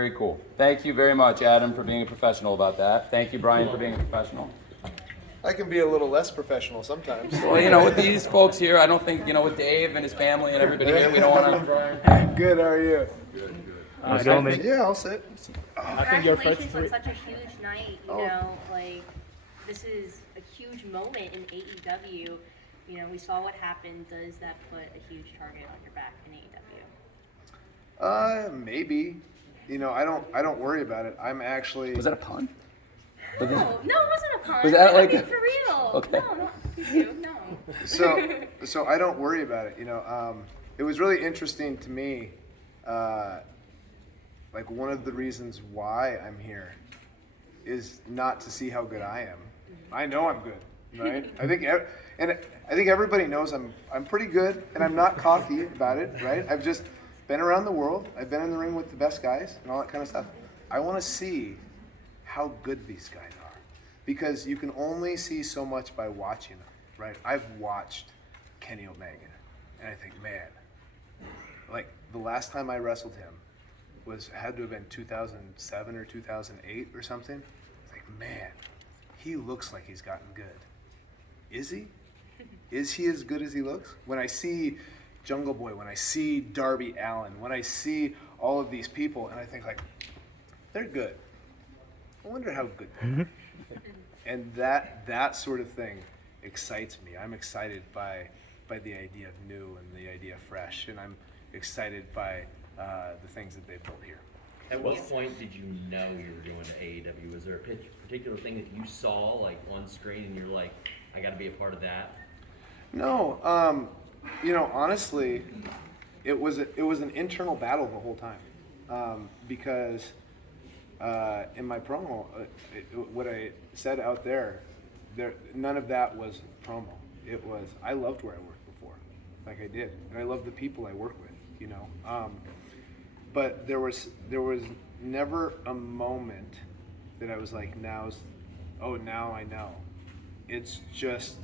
very cool. Thank you very much, Adam, for being a professional about that. Thank you, Bryan, for being a professional. I can be a little less professional sometimes. Well, with these folks here, I don't think, with Dave and his family and everybody here, we don't want to... Good, how are you? Good. Yeah, I'll sit. Congratulations on such a huge night, this is a huge moment in AEW. We saw what happened. Does that put a huge target on your back in AEW? Maybe. I don't worry about it. I'm actually... Was that a pun? No, it wasn't a pun. Was that like... for real. Okay. No, not you, no. So I don't worry about it. It was really interesting to me. One of the reasons why I'm here is not to see how good I am. I know I'm good, right? I think everybody knows I'm pretty good, and I'm not cocky about it, right? I've just been around the world. I've been in the ring with the best guys and all that kind of stuff. I want to see how good these guys are, because you can only see so much by watching them, right? I've watched Kenny Omega, and I think, man, the last time I wrestled him had to have been 2007 or 2008 or something. It's like, man, he looks like he's gotten good. Is he? Is he as good as he looks? When I see Jungle Boy, when I see Darby Allin, when I see all of these people, and I think they're good. I wonder how good they are. And that sort of thing excites me. I'm excited by the idea of new and the idea of fresh, and I'm excited by the things that they've built here. At what point did you know you were going to AEW? Was there a particular thing that you saw on screen and you're like, I got to be a part of that? No, honestly, it was an internal battle the whole time, because in my promo, what I said out there, none of that was promo. It was, I loved where I worked before, like I did, and I love the people I work with, but there was never a moment that I was like, now I know. It's just,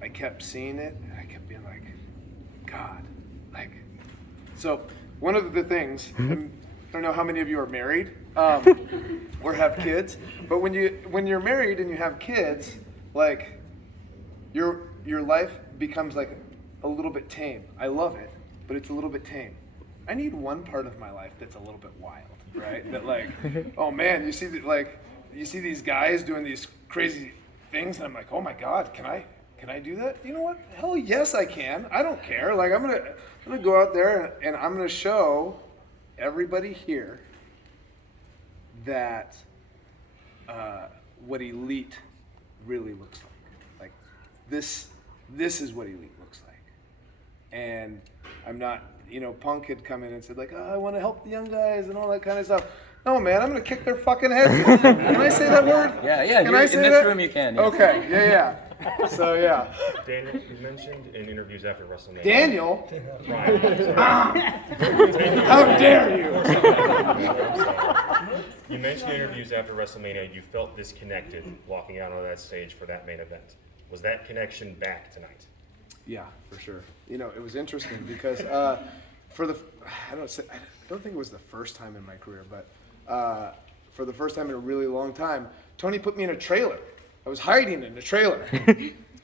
I kept seeing it, and I kept being like, God, so one of the things, I don't know how many of you are married or have kids, but when you're married and you have kids, your life becomes a little bit tame. I love it, but it's a little bit tame. I need one part of my life that's a little bit wild, right? That oh man, you see these guys doing these crazy things, and I'm like, oh my God, can I do that? You know what? Hell yes, I can. I don't care. I'm gonna go out there and I'm gonna show everybody here that what elite really looks like. This is what elite looks like. And I'm not, Punk had come in and said I want to help the young guys and all that kind of stuff. No, man, I'm going to kick their fucking heads. Can I say that word? Yeah. Can I say in this that? room you can. Yeah. Okay, yeah. So, yeah. Daniel, you mentioned in interviews after WrestleMania. Daniel? Bryan. How dare you? You mentioned in interviews after WrestleMania you felt disconnected walking out on that stage for that main event. Was that connection back tonight? Yeah, for sure. It was interesting because I don't think it was the first time in my career, but for the first time in a really long time, Tony put me in a trailer. I was hiding in a trailer.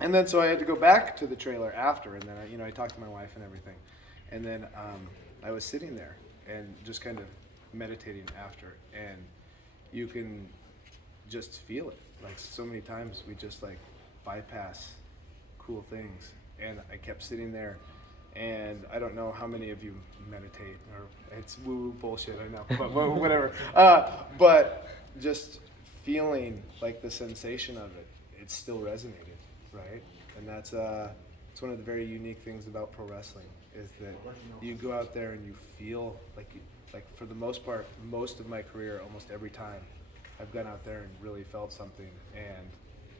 And then so I had to go back to the trailer after, and then I talked to my wife and everything. And then I was sitting there and just kind of meditating after, and you can just feel it. So many times we just bypass cool things. And I kept sitting there, and I don't know how many of you meditate, or it's woo-woo bullshit, I know, but whatever. But just feeling the sensation of it still resonated, right? And that's it's one of the very unique things about pro wrestling, is that you go out there and you feel for the most part, most of my career, almost every time, I've gone out there and really felt something. And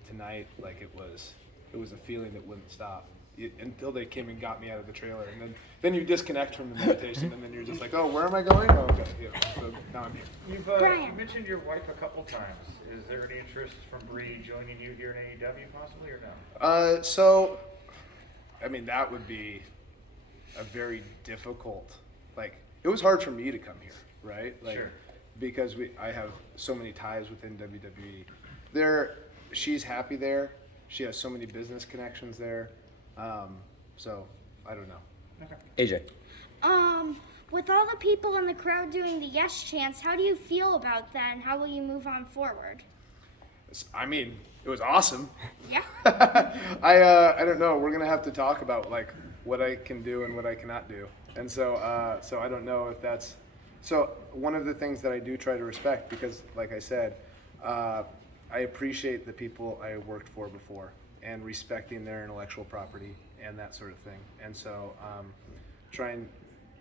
tonight, it was a feeling that wouldn't stop. Until they came and got me out of the trailer, and then you disconnect from the meditation, and then you're just oh, where am I going? Oh, okay, so now I'm here. You've mentioned your wife a couple times. Is there any interest from Bree joining you here in AEW possibly, or no? So, that would be a very difficult, it was hard for me to come here, right? Sure. because I have so many ties within WWE. She's happy there. She has so many business connections there. So I don't know. AJ. With all the people in the crowd doing the yes chants, how do you feel about that, and how will you move on forward? I mean, it was awesome. Yeah. I don't know. We're gonna have to talk about like what I can do and what I cannot do, and so I don't know if that's. So one of the things that I do try to respect, because like I said, I appreciate the people I worked for before and respecting their intellectual property and that sort of thing, and so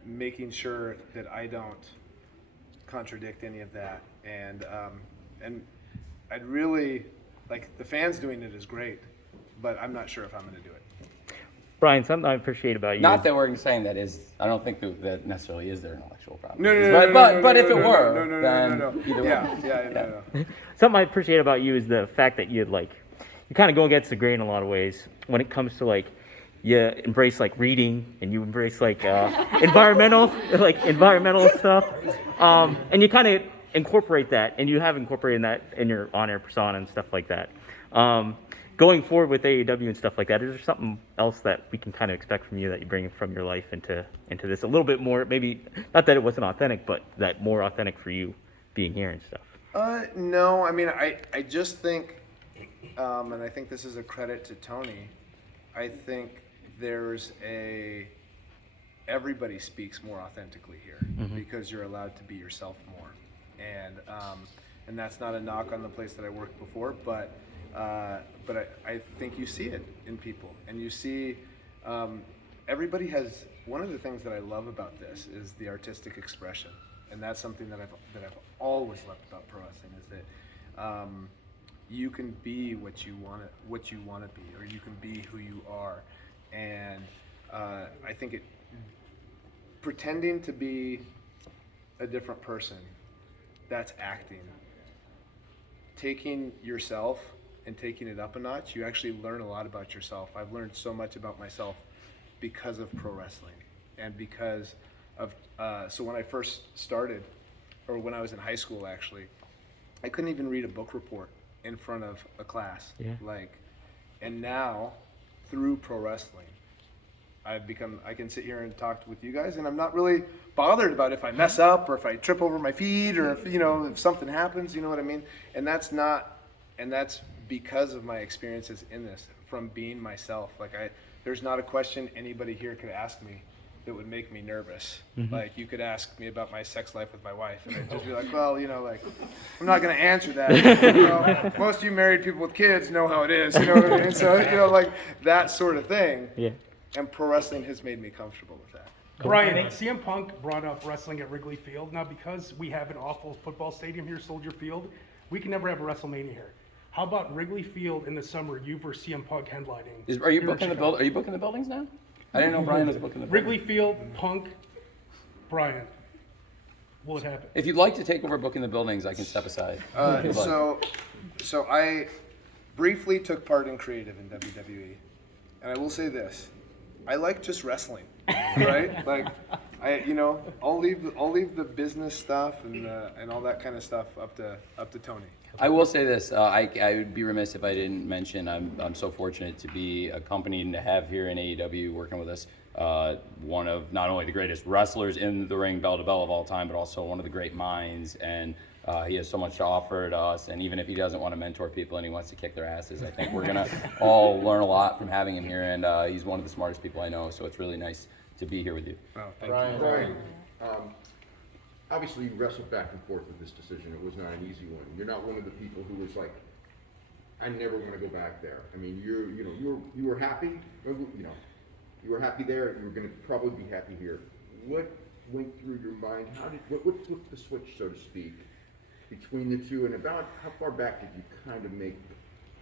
making sure that I don't contradict any of that, and I'd really like the fans doing it is great, but I'm not sure if I'm going to do it. Bryan, something I appreciate about you. Not that we're saying that is. I don't think that necessarily is their intellectual property. No, But if it were, no, then either way. Yeah. Something I appreciate about you is the fact that you kind of go against the grain in a lot of ways when it comes to like you embrace like reading and you embrace like environmental stuff, and you kind of incorporate that, and you have incorporated that in your on-air persona and stuff like that. Going forward with AEW and stuff like that, is there something else that we can kind of expect from you that you bring from your life into this a little bit more? Maybe not that it wasn't authentic, but that more authentic for you being here and stuff. No, I mean, I just think, and I think this is a credit to Tony, I think there's everybody speaks more authentically here because you're allowed to be yourself more. And that's not a knock on the place that I worked before, but I think you see it in people, and you see everybody has. One of the things that I love about this is the artistic expression, and that's something that I've always loved about pro wrestling, is that you can be what you want to be, or you can be who you are, and I think pretending to be a different person, that's acting. Taking yourself and taking it up a notch, you actually learn a lot about yourself. I've learned so much about myself because of pro wrestling, and because of so when I first started, or when I was in high school actually, I couldn't even read a book report in front of a class. And now through pro wrestling, I can sit here and talk with you guys, and I'm not really bothered about if I mess up or if I trip over my feet or if something happens, you know what I mean? And that's because of my experiences in this, from being myself. There's not a question anybody here could ask me that would make me nervous. Like, you could ask me about my sex life with my wife, and I'd just be like, well, I'm not going to answer that. Most of you married people with kids know how it is, you know what I mean? So, that sort of thing. Yeah. And pro wrestling has made me comfortable with that. Bryan, CM Punk brought up wrestling at Wrigley Field. Now, because we have an awful football stadium here, Soldier Field, we can never have a WrestleMania here. How about Wrigley Field in the summer, you versus CM Punk headlining? Are you booking the build? Are you booking the buildings now? I didn't know Bryan was booking the buildings. Wrigley Field, Punk, Bryan. Will it happen? If you'd like to take over booking the buildings, I can step aside. So I briefly took part in creative in WWE, and I will say this: I like just wrestling, right? I'll leave the business stuff and all that kind of stuff up to Tony. I will say this: I would be remiss if I didn't mention I'm so fortunate to be accompanied and to have here in AEW working with us one of not only the greatest wrestlers in the ring, bell to bell, of all time, but also one of the great minds. And he has so much to offer to us. And even if he doesn't want to mentor people and he wants to kick their asses, I think we're gonna all learn a lot from having him here. And he's one of the smartest people I know. So it's really nice to be here with you. Oh, thank you. Bryan, obviously you wrestled back and forth with this decision. It was not an easy one. You're not one of the people who was like, I never want to go back there. I mean, you were happy. You were happy there. You were going to probably be happy here. What went through your mind? What flipped the switch, so to speak, between the two, and about how far back did you kind of make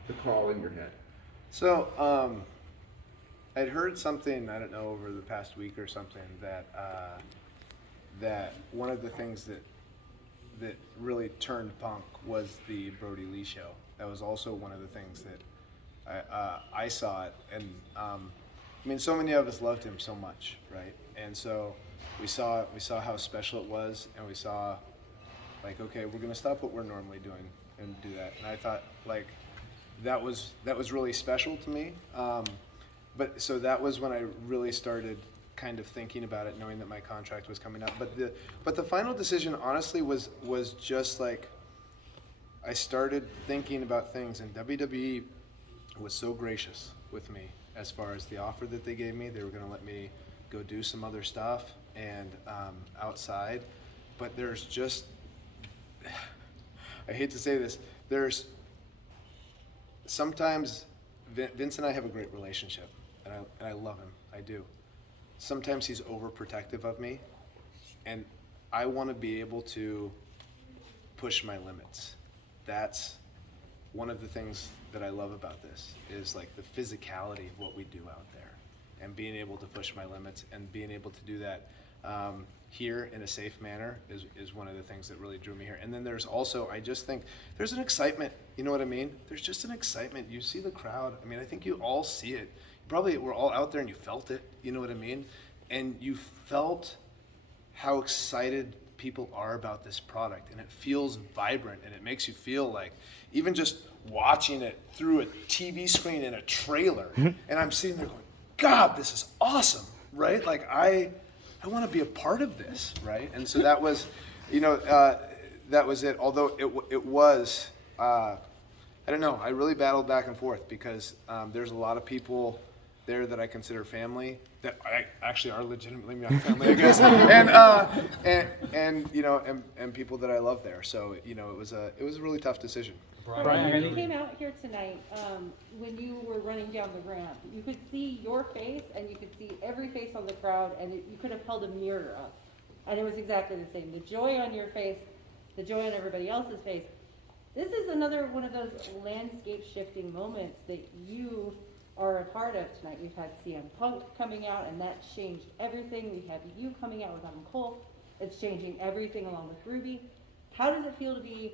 the call in your head? So, I'd heard something, I don't know, over the past week or something, that one of the things that really turned Punk was the Brody Lee show. That was also one of the things that I saw it, and so many of us loved him so much, right? And so we saw how special it was, and we saw Like, okay, we're gonna stop what we're normally doing and do that. And I thought, like, that was really special to me. But so that was when I really started kind of thinking about it, knowing that my contract was coming up. But the final decision, honestly, was just like, I started thinking about things, and WWE was so gracious with me as far as the offer that they gave me. They were going to let me go do some other stuff and outside. But there's just, I hate to say this, there's sometimes Vince and I have a great relationship, and I love him. I do. Sometimes he's overprotective of me, and I want to be able to push my limits. That's one of the things that I love about this, is like the physicality of what we do out there, and being able to push my limits and being able to do that here in a safe manner is one of the things that really drew me here. And then there's also, I just think there's an excitement, you know what I mean? There's just an excitement. You see the crowd. I mean, I think you all see it. Probably we're all out there and you felt it, you know what I mean? And you felt how excited people are about this product, and it feels vibrant, and it makes you feel like, even just watching it through a TV screen in a trailer, and I'm sitting there going, God, this is awesome, right? Like, I want to be a part of this, right? And so that was, that was it. Although it was, I don't know, I really battled back and forth, because there's a lot of people there that I consider family, that actually are legitimately my family, I guess, and people that I love there. So it was a really tough decision. Bryan, when you came out here tonight, when you were running down the ramp, you could see your face and you could see every face on the crowd, and you could have held a mirror up, and it was exactly the same. The joy on your face, the joy on everybody else's face. This is another one of those landscape shifting moments that you are a part of tonight. We've had CM Punk coming out, and that changed everything. We have you coming out with Adam Cole. It's changing everything along with Ruby. How does it feel to be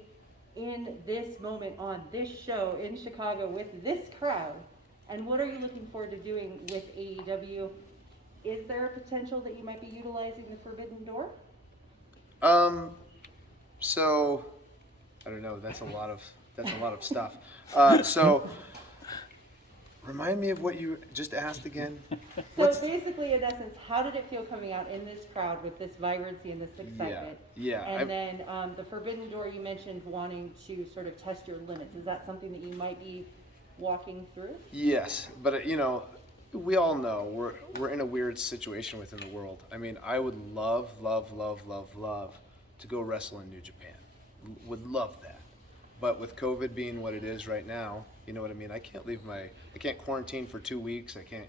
in this moment on this show in Chicago with this crowd? And what are you looking forward to doing with AEW? Is there a potential that you might be utilizing the Forbidden Door? So I don't know. That's a lot of stuff. So remind me of what you just asked again. So basically, in essence, how did it feel coming out in this crowd with this vibrancy and this excitement? Yeah. And then the Forbidden Door, you mentioned wanting to sort of test your limits. Is that something that you might be walking through? Yes, but we all know we're in a weird situation within the world. I mean, I would love to go wrestle in New Japan. Would love that. But with COVID being what it is right now, you know what I mean? I can't quarantine for 2 weeks. I can't,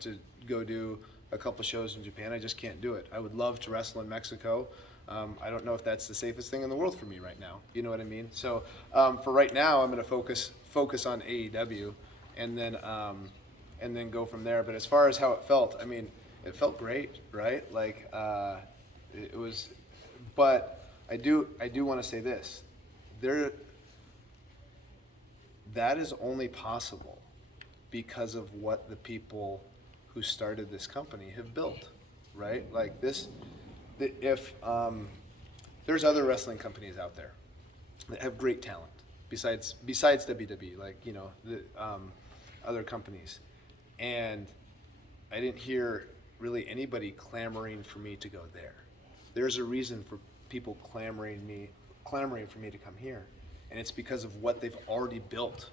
to go do a couple shows in Japan. I just can't do it. I would love to wrestle in Mexico. I don't know if that's the safest thing in the world for me right now. You know what I mean? So for right now, I'm going to focus on AEW, and then go from there. But as far as how it felt, I mean, it felt great, right? Like it was, but I do want to say this. That is only possible because of what the people who started this company have built, right? Like this, if there's other wrestling companies out there that have great talent besides WWE, like the other companies, and I didn't hear really anybody clamoring for me to go there. There's a reason for people clamoring for me to come here. And it's because of what they've already built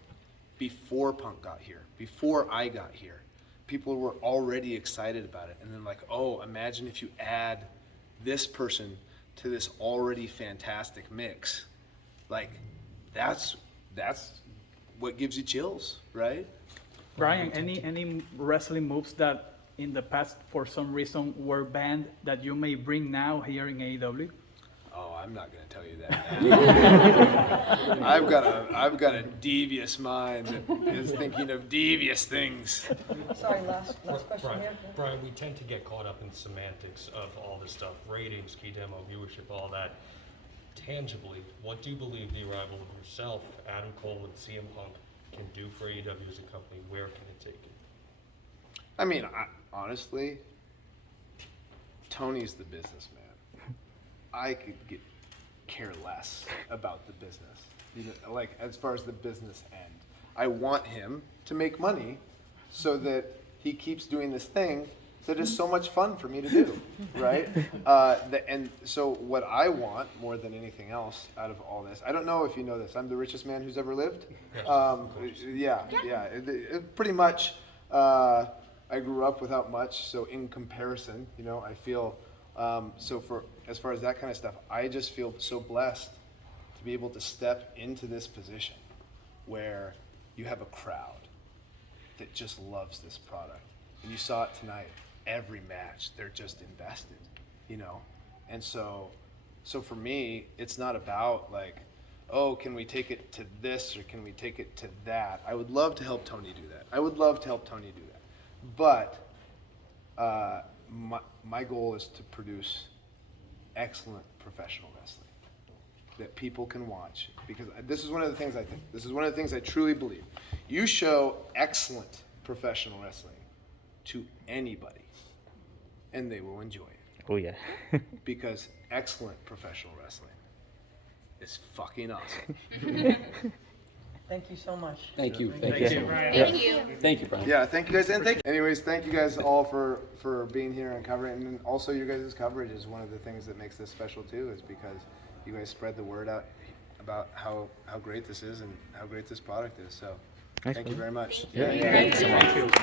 before Punk got here, before I got here. People were already excited about it. And then like, oh, imagine if you add this person to this already fantastic mix. Like, that's what gives you chills, right? Bryan, any wrestling moves that in the past for some reason were banned that you may bring now here in AEW? Oh, I'm not going to tell you that. I've got a devious mind that is thinking of devious things. Sorry, last question here. Bryan, we tend to get caught up in semantics of all this stuff, ratings, key demo, viewership, all that. Tangibly, what do you believe the arrival of yourself, Adam Cole, and CM Punk can do for AEW as a company? Where can it take it? I mean, honestly, Tony's the businessman. I could care less about the business. You know, like as far as the business end, I want him to make money so that he keeps doing this thing that is so much fun for me to do, right? And so what I want more than anything else out of all this, I don't know if you know this, I'm the richest man who's ever lived. Pretty much, I grew up without much, so in comparison, you know, I feel, so for, as far as that kind of stuff, I just feel so blessed to be able to step into this position where you have a crowd that just loves this product. And you saw it tonight. Every match, they're just invested, you know? And so for me, it's not about like, oh, can we take it to this or can we take it to that? I would love to help Tony do that. But my goal is to produce excellent professional wrestling that people can watch, because this is one of the things I think. This is one of the things I truly believe. You show excellent professional wrestling to anybody, and they will enjoy it. Oh yeah. Because excellent professional wrestling is fucking awesome. Thank you so much. Thank you. Thank you, Bryan. Thank you. Thank you, Bryan. Yeah, thank you guys, and anyways, thank you guys all for being here and covering, and also your guys' coverage is one of the things that makes this special too, is because you guys spread the word out about how great this is and how great this product is. So, thank you very much. Thank you. Thanks so much.